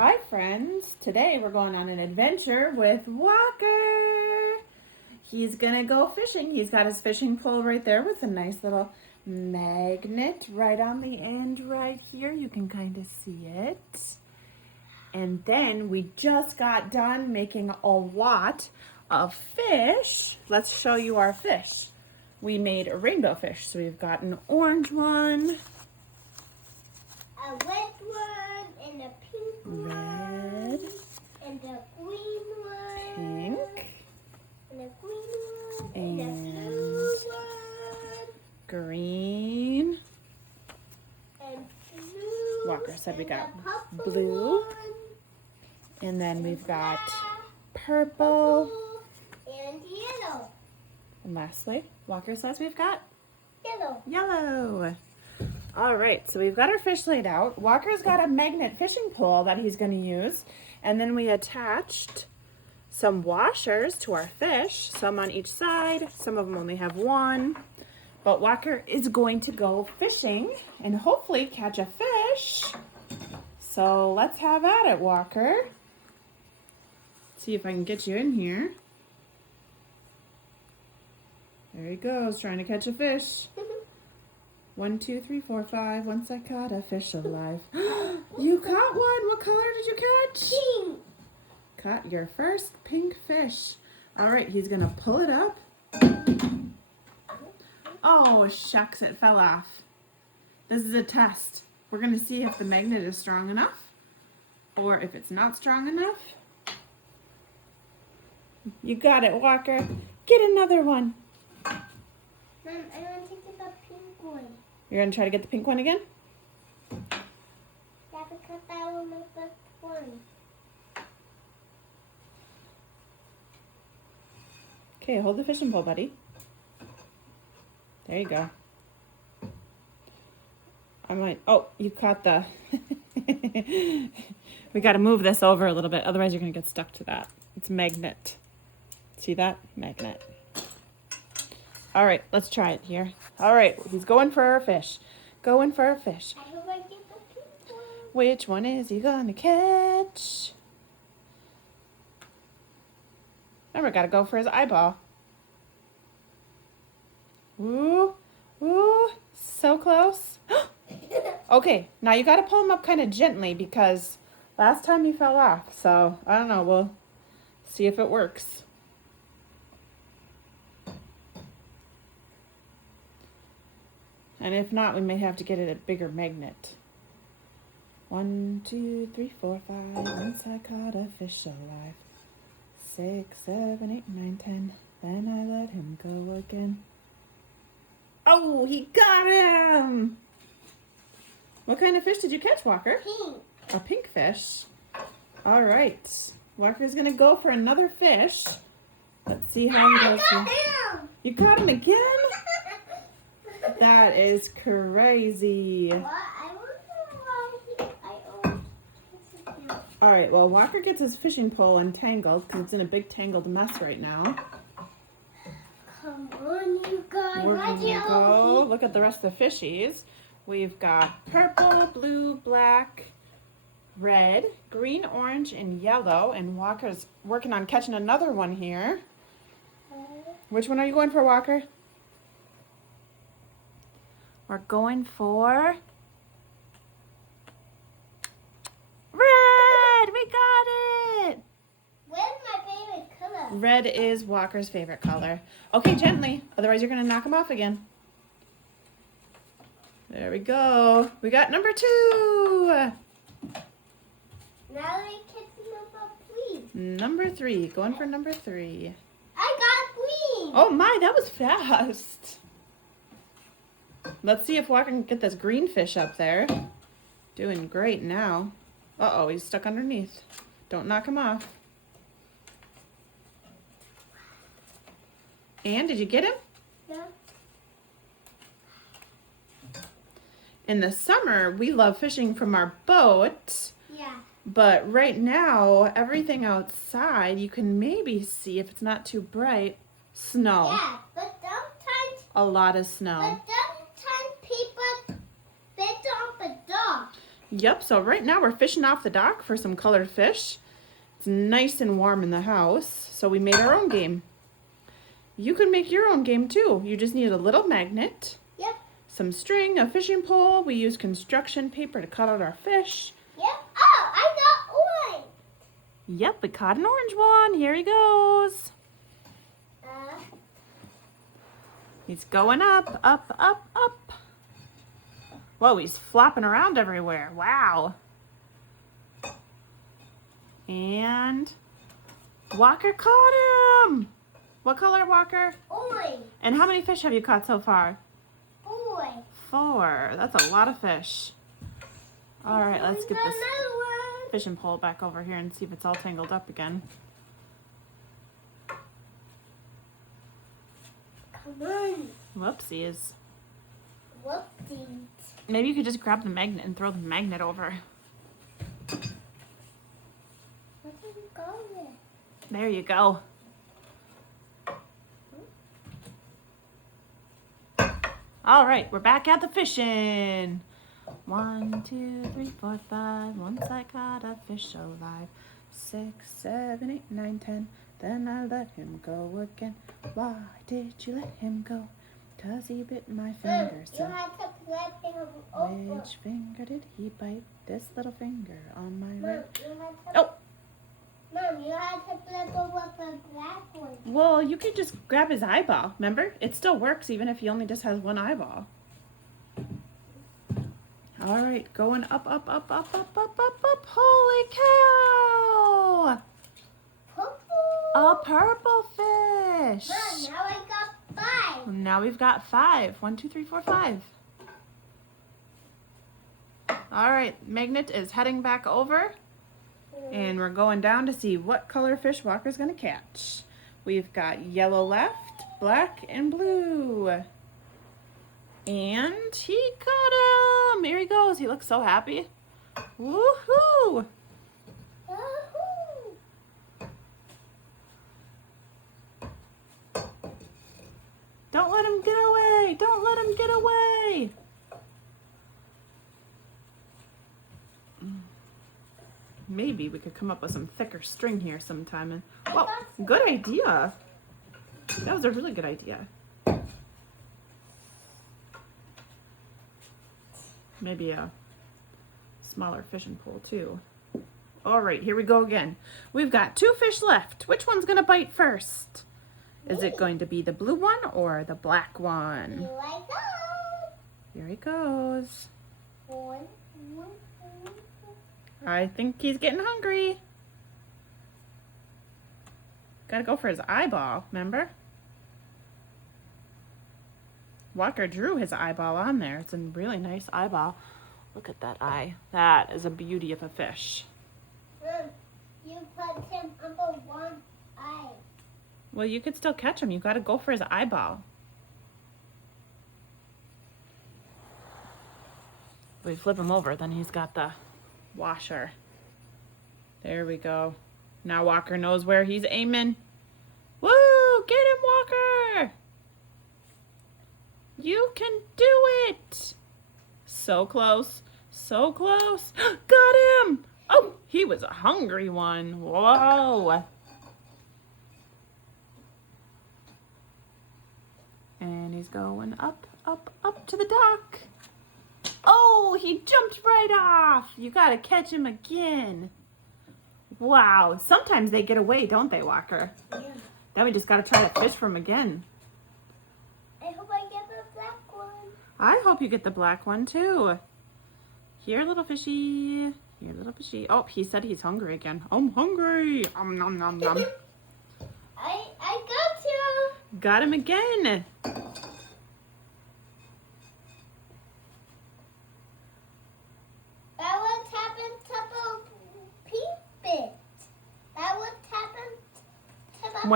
Hi friends, today we're going on an adventure with Walker. He's gonna go fishing. He's got his fishing pole right there with a nice little magnet right on the end right here. You can kind of see it. And then we just got done making a lot of fish. Let's show you our fish. We made a rainbow fish. So we've got an orange one, a red one, and a pink red, one, and a green one, pink, and a green one, and a and blue one, green. and blue. Walker said we and got a purple blue. one, And then we've got black, purple. and yellow. And lastly, Walker says we've got Yellow. yellow. All right, so we've got our fish laid out. Walker's got a magnet fishing pole that he's going to use. And then we attached some washers to our fish, some on each side. Some of them only have one. But Walker is going to go fishing and hopefully catch a fish. So let's have at it, Walker. See if I can get you in here. There he goes, trying to catch a fish. 1, 2, 3, 4, 5. Once I caught a fish alive. You caught one. What color did you catch? Pink. Caught your first pink fish. All right, he's gonna pull it up. Oh, shucks, it fell off. This is a test. We're gonna see if the magnet is strong enough or if it's not strong enough. You got it, Walker. Get another one. Mom, I want to get the pink one. You're gonna try to get the pink one again? Yeah, because that was my first one. Okay, hold the fishing pole, buddy. There you go. I might, oh, you caught the, we gotta move this over a little bit, otherwise you're gonna get stuck to that. It's magnet. See that? Magnet. All right, let's try it here. All right, he's going for a fish. Going for a fish. I hope I get the pink one. Which one is he gonna catch? Remember, gotta go for his eyeball. Ooh, ooh, so close. Okay, now you gotta pull him up kind of gently because last time he fell off. So, I don't know, we'll see if it works. And if not, we may have to get it a bigger magnet. 1, 2, 3, 4, 5. Once I caught a fish alive. 6, 7, 8, 9, 10. Then I let him go again. Oh, he got him! What kind of fish did you catch, Walker? Pink. A pink fish. All right. Walker's gonna go for another fish. Let's see how he does. I got him! You caught him again? That is crazy. What? I wonder why All right, well, Walker gets his fishing pole entangled because it's in a big tangled mess right now. Come on, you guys. We're Why'd you gonna go look at the rest of the fishies. We've got purple, blue, black, red, green, orange, and yellow. And Walker's working on catching another one here. Which one are you going for, Walker? We're going for red! We got it! Where's my favorite color? Red is Walker's favorite color. Okay, gently, otherwise you're gonna knock him off again. There we go. We got number 2. Now we catch number 3. Number 3, going for number 3. I got green. Oh my, that was fast. Let's see if Walker can get this green fish up there. Doing great now. Uh-oh, he's stuck underneath. Don't knock him off. And did you get him? Yeah. In the summer, we love fishing from our boat. Yeah. But right now, everything outside, you can maybe see, if it's not too bright, snow. Yeah, but sometimes, A lot of snow. people bet on the dog. Yep, so right now we're fishing off the dock for some colored fish. It's nice and warm in the house, so we made our own game. You can make your own game too. You just need a little magnet, Yep. some string, a fishing pole. We use construction paper to cut out our fish. Yep. Oh, I got one. Yep, we caught an orange one. Here he goes. He's going up, up, up, up. Whoa, he's flopping around everywhere. Wow. And Walker caught him. What color, Walker? Orange. And how many fish have you caught so far? Boy. 4. That's a lot of fish. All right, let's get this Another one. fishing pole back over here and see if it's all tangled up again. Come on. Whoopsies. Whoopsies. Maybe you could just grab the magnet and throw the magnet over. Where did it go there? There you go. All right, we're back at the fishing. 1, 2, 3, 4, 5. Once I caught a fish alive. 6, 7, 8, 9, 10. Then I let him go again. Why did you let him go? 'Cause he bit my finger. You So had to let him over. which finger did he bite? This little finger on my Mom, right. you had to. Oh, Mom, you had to flip over the black one. well, you could just grab his eyeball. Remember? It still works even if he only just has one eyeball. All right, going up, up, up, up, up, up, up, up. Holy cow! Purple. A purple fish. Mom, now I got 5. Now we've got 5. 1, 2, 3, 4, 5. All right, Magnet is heading back over, and we're going down to see what color fish Walker's gonna catch. We've got yellow left, black, and blue. And he caught him. Here he goes. He looks so happy. Woohoo! Woohoo. Don't let him get away. Don't let him get away. Maybe we could come up with some thicker string here sometime. And well, good idea. That was a really good idea. Maybe a smaller fishing pole too. All right, here we go again. We've got 2 fish left. Which one's gonna bite first? Is it going to be the blue one or the black one? Here I go. Here he goes. 1, 1, 1. I think he's getting hungry. Gotta go for his eyeball, remember? Walker drew his eyeball on there. It's a really nice eyeball. Look at that eye. That is a beauty of a fish. Mom, you put him under one eye. Well, you could still catch him. You gotta go for his eyeball. If we flip him over, then he's got the washer. There we go. Now Walker knows where he's aiming. Woo! Get him, Walker! You can do it! So close. So close. Got him! Oh, he was a hungry one. Whoa! And he's going up, up, up to the dock. Oh, he jumped right off. You gotta catch him again. Wow, sometimes they get away, don't they, Walker? Yeah. Then we just gotta try to fish for him again. I hope I get the black one. I hope you get the black one too. Here, little fishy. Here, little fishy. Oh, he said he's hungry again. I'm hungry. Nom nom nom. I got you. Got him again. That what happened to the pink bit. That what happened to the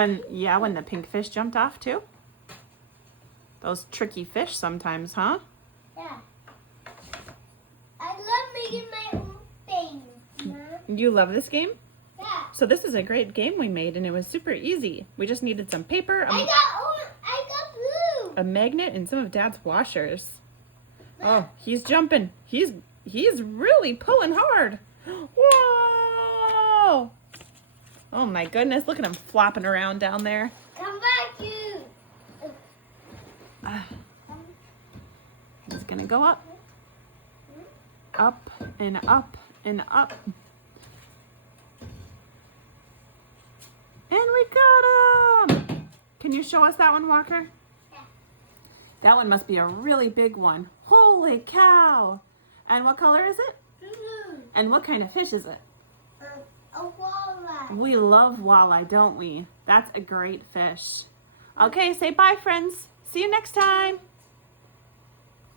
When the pink fish jumped off too. Those tricky fish sometimes, huh? Yeah. I love making my own things, Mom. You love this game? Yeah. So this is a great game we made, and it was super easy. We just needed some paper, I got blue. a magnet, and some of Dad's washers. Oh, he's jumping. He's He's really pulling hard. Whoa! Oh my goodness, look at him flopping around down there. Come back, you. He's gonna go up. Up and up and up. And we got him! Can you show us that one, Walker? Yeah. That one must be a really big one. Holy cow! And what color is it? Blue. And what kind of fish is it? A walleye. We love walleye, don't we? That's a great fish. Okay, say bye, friends. See you next time.